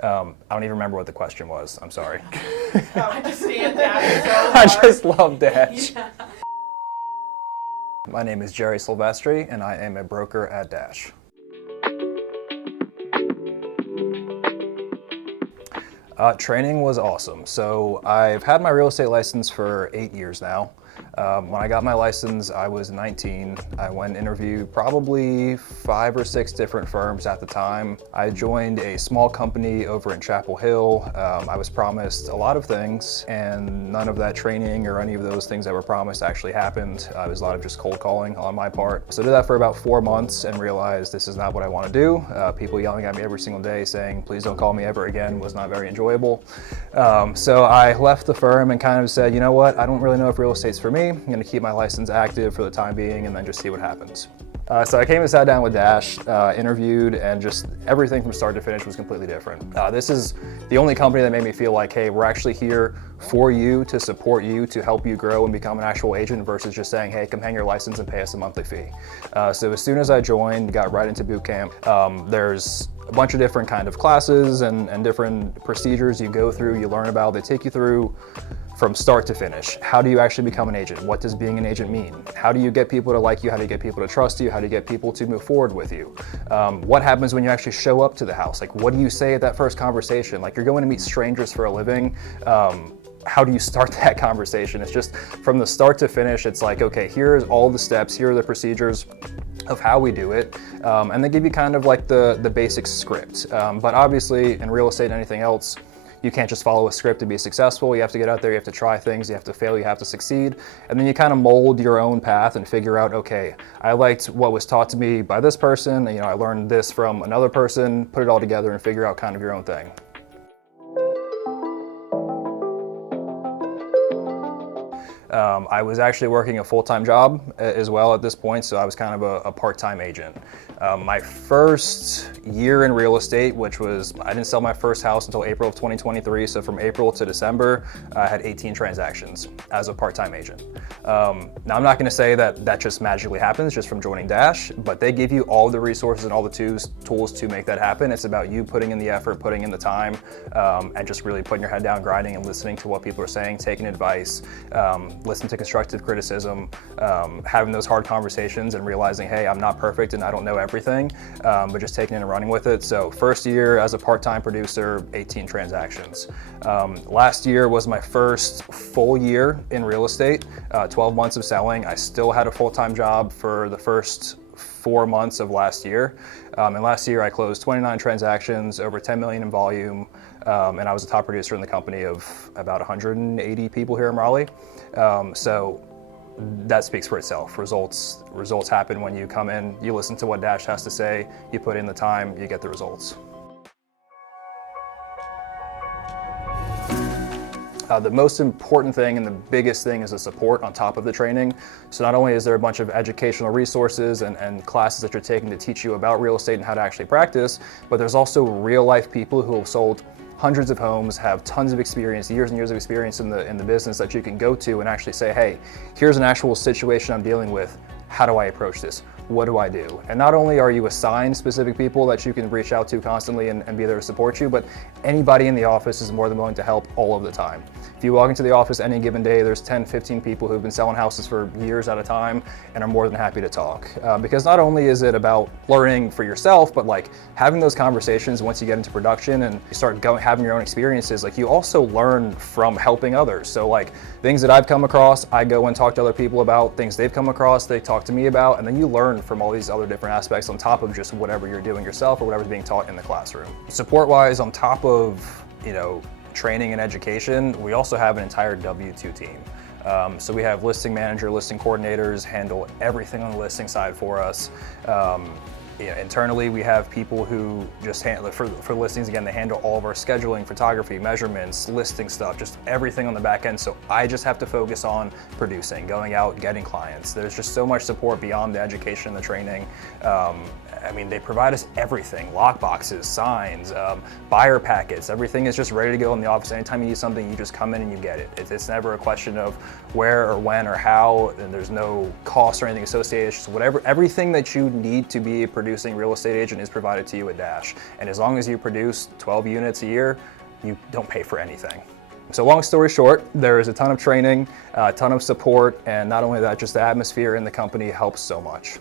I don't even remember what the question was. I'm sorry. I just stand Dash so I hard. just love Dash. Yeah. My name is Jerry Silvestri, and I am a broker at Dash. Training was awesome. So I've had my real estate license for 8 years now. When I got my license, I was 19. I went and interviewed probably 5 or 6 different firms at the time. I joined a small company over in Chapel Hill. I was promised a lot of things, and none of that training or any of those things that were promised actually happened. It was a lot of just cold calling on my part. So I did that for about 4 months and realized this is not what I want to do. People yelling at me every single day saying, please don't call me ever again, was not very enjoyable. So I left the firm and kind of said, you know what, I don't really know if real estate's for me. I'm going to keep my license active for the time being and then just see what happens. So I came and sat down with Dash, interviewed, and just everything from start to finish was completely different. This is the only company that made me feel like, hey, we're actually here for you, to support you, to help you grow and become an actual agent versus just saying, hey, come hang your license and pay us a monthly fee. So as soon as I joined, got right into boot camp. There's a bunch of different kind of classes and different procedures you go through, you learn about. They take you through from start to finish. How do you actually become an agent? What does being an agent mean? How do you get people to like you? How do you get people to trust you? How do you get people to move forward with you? What happens when you actually show up to the house? Like, what do you say at that first conversation? Like, you're going to meet strangers for a living. How do you start that conversation? It's just from the start to finish, it's like, okay, here's all the steps, here are the procedures of how we do it, and they give you kind of like the basic script. But obviously, in real estate and anything else, you can't just follow a script to be successful. You have to get out there, you have to try things, you have to fail, you have to succeed, and then you kind of mold your own path and figure out, okay, I liked what was taught to me by this person, you know, I learned this from another person, put it all together and figure out kind of your own thing. I was actually working a full-time job as well at this point, so I was kind of a part-time agent. My first year in real estate, which was, I didn't sell my first house until April of 2023, so from April to December, I had 18 transactions as a part-time agent. Now, I'm not going to say that that just magically happens just from joining Dash, but they give you all the resources and all the tools to make that happen. It's about you putting in the effort, putting in the time, and just really putting your head down, grinding and listening to what people are saying, taking advice, listen to constructive criticism, having those hard conversations and realizing, hey, I'm not perfect and I don't know everything, but just taking it and running with it. So first year as a part-time producer, 18 transactions. Last year was my first full year in real estate, 12 months of selling. I still had a full-time job for the first 4 months of last year. And last year I closed 29 transactions, over 10 million in volume, and I was a top producer in the company of about 180 people here in Raleigh. So that speaks for itself. Results happen when you come in, you listen to what Dash has to say, you put in the time, you get the results. The most important thing and the biggest thing is the support on top of the training. So not only is there a bunch of educational resources and classes that you're taking to teach you about real estate and how to actually practice, but there's also real life people who have sold hundreds of homes, have tons of experience, years and years of experience in the business that you can go to and actually say, hey, here's an actual situation I'm dealing with. How do I approach this? What do I do? And not only are you assigned specific people that you can reach out to constantly and be there to support you, but anybody in the office is more than willing to help all of the time. If you walk into the office any given day, there's 10, 15 people who've been selling houses for years at a time and are more than happy to talk. Because not only is it about learning for yourself, but like having those conversations once you get into production and you start having your own experiences, like you also learn from helping others. So like things that I've come across, I go and talk to other people about, things they've come across, they talk to me about, and then you learn from all these other different aspects on top of just whatever you're doing yourself or whatever's being taught in the classroom. Support-wise, on top of, you know, training and education, we also have an entire W-2 team. So we have listing manager, listing coordinators, handle everything on the listing side for us. Internally, we have people who just handle, for listings, again, they handle all of our scheduling, photography, measurements, listing stuff, just everything on the back end. So I just have to focus on producing, going out, getting clients. There's just so much support beyond the education and the training. I mean, they provide us everything, lock boxes, signs, buyer packets, everything is just ready to go in the office. Anytime you need something, you just come in and you get it. It's never a question of where or when or how, and there's no cost or anything associated. It's just everything that you need to be a producing real estate agent is provided to you at Dash. And as long as you produce 12 units a year, you don't pay for anything. So long story short, there is a ton of training, a ton of support, and not only that, just the atmosphere in the company helps so much.